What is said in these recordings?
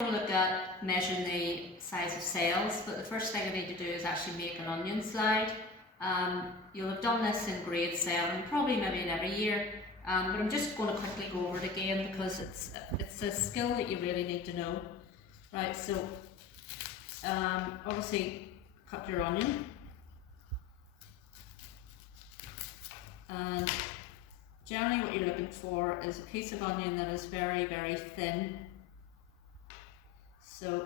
We'll look at measuring the size of cells, but the first thing I need to do is actually make an onion slide. You'll have done this in grade 7, probably maybe in every year, but I'm just going to quickly go over it again because it's a skill that you really need to know. Right, so obviously cut your onion, and generally what you're looking for is a piece of onion that is very, very thin. So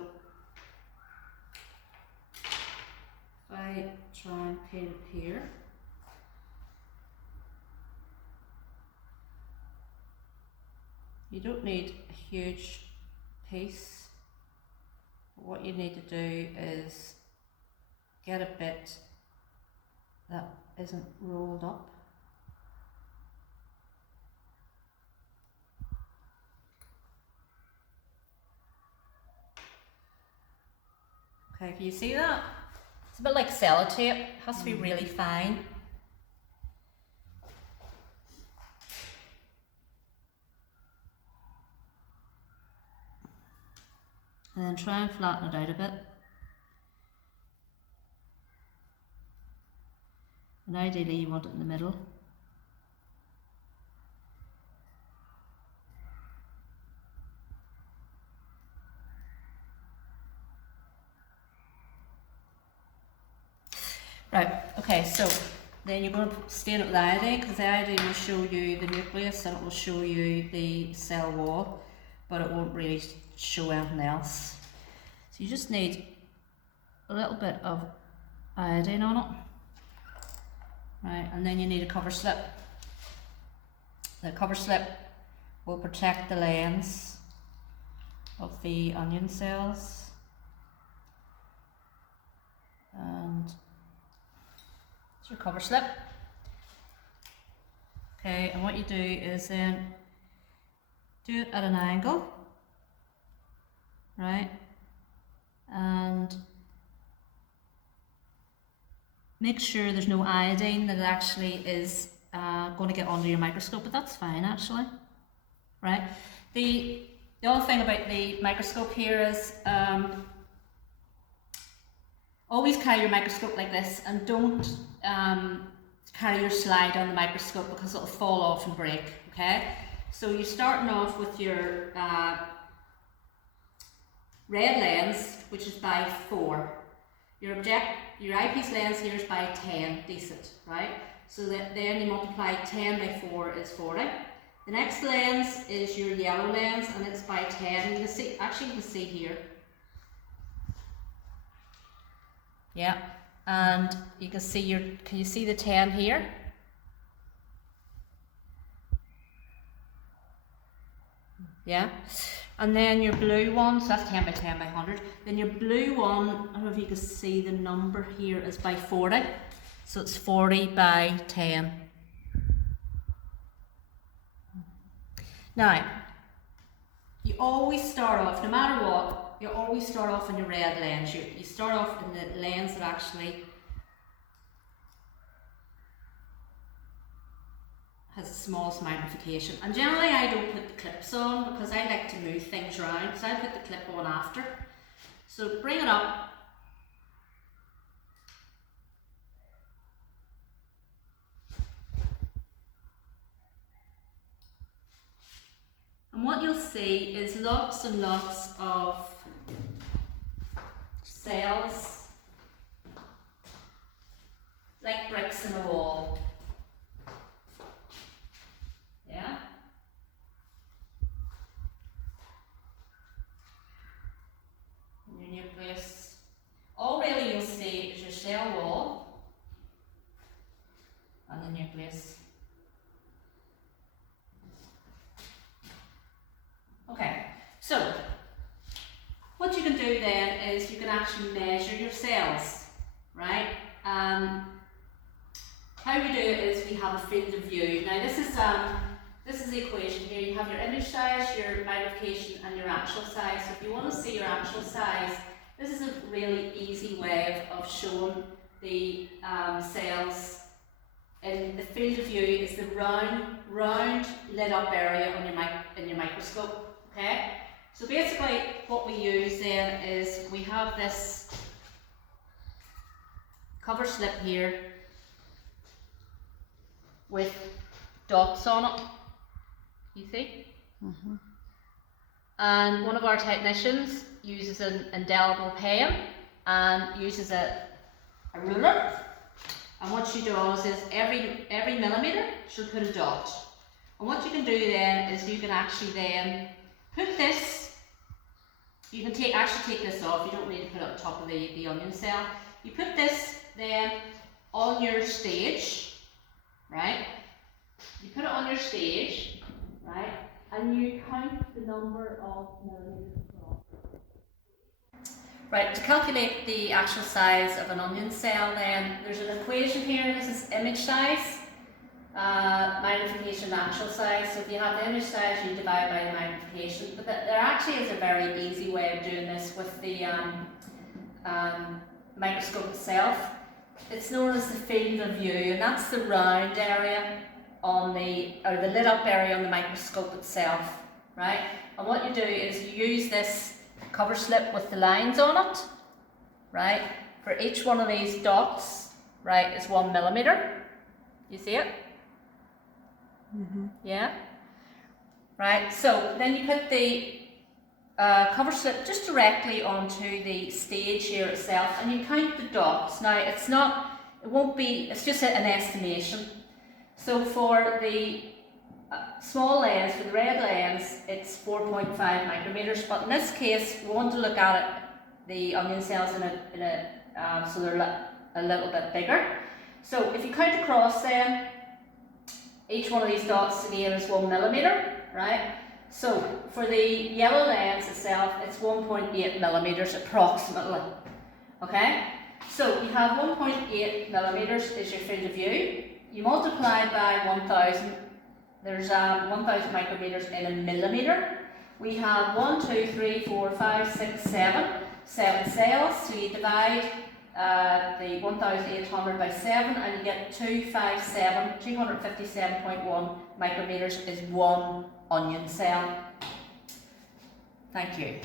if I try and paint it here, you don't need a huge piece. What you need to do is get a bit that isn't rolled up. Okay, can you see that? It's a bit like sellotape, it has to be really fine. And then try and flatten it out a bit. And ideally you want it in the middle. Right, okay, so then you're going to stain it with iodine, because the iodine will show you the nucleus and it will show you the cell wall, but it won't really show anything else. So you just need a little bit of iodine on it. Right, and then you need a cover slip. The cover slip will protect the lens of the onion cells. And it's your cover slip. Okay, and what you do is then do it at an angle, right? And make sure there's no iodine that it actually is going to get under your microscope, but that's fine actually, right? The other thing about the microscope here is always carry your microscope like this, and don't carry your slide on the microscope because it'll fall off and break, okay? So you're starting off with your red lens, which is by 4. Your eyepiece lens here is by 10, decent, right? So that then you multiply 10 by 4 is 40. The next lens is your yellow lens, and it's by 10. You can see, actually you can see here. Yeah, and you can see can you see the 10 here? Yeah, and then your blue one, so that's 10 by 10 by 100. Then your blue one, I don't know if you can see the number here, is by 40. So it's 40 by 10. Now, you always start off, no matter what, you always start off in your red lens. You start off in the lens that actually has the smallest magnification. And generally I don't put the clips on because I like to move things around, so I put the clip on after. So bring it up. And what you'll see is lots and lots of cells, like bricks in a wall. Yeah? And your nucleus. All really you'll see is your cell wall and the nucleus. Okay, so what you can do then is you can actually measure your cells, right? How we do it is we have a field of view. Now this is the equation here. You have your image size, your magnification, and your actual size. So if you want to see your actual size, this is a really easy way of showing the cells. In the field of view is the round lit up area on your microscope. Okay, So basically what we use then is we have this cover slip here with dots on it, you see? Mm-hmm. And one of our technicians uses an indelible pen and uses a ruler, and what she does is every millimetre she'll put a dot. And what you can do then is you can actually then put this, you can actually take this off, you don't need to put it on top of the onion cell. You put this then on your stage, right? You put it on your stage, right? And you count the number of millimetres across. Right, to calculate the actual size of an onion cell then, there's an equation here. This is image size, magnification actual size. So if you have the image size, you divide by the magnification. But there actually is a very easy way of doing this with the microscope itself. It's known as the field of view, and that's the round area on the lit up area on the microscope itself, right? And what you do is you use this cover slip with the lines on it, right? For each one of these dots, right, is 1 millimetre. You see it? Mm-hmm. Yeah? Right, so then you put the cover slip just directly onto the stage here itself, and you count the dots. Now it's just an estimation. So for the small lens, for the red lens, it's 4.5 micrometers, but in this case we want to look at it, the onion cells so they're a little bit bigger. So if you count across then, each one of these dots again is 1 millimetre, right? So for the yellow lens itself, it's 1.8 millimetres approximately, okay? So you have 1.8 millimetres is your field of view. You multiply by 1000, there's 1000 micrometers in a millimetre. We have 1, 2, 3, 4, 5, 6, 7 cells, so you divide the 1800 by 7 and you get 257.1 micrometers is one onion cell. Thank you.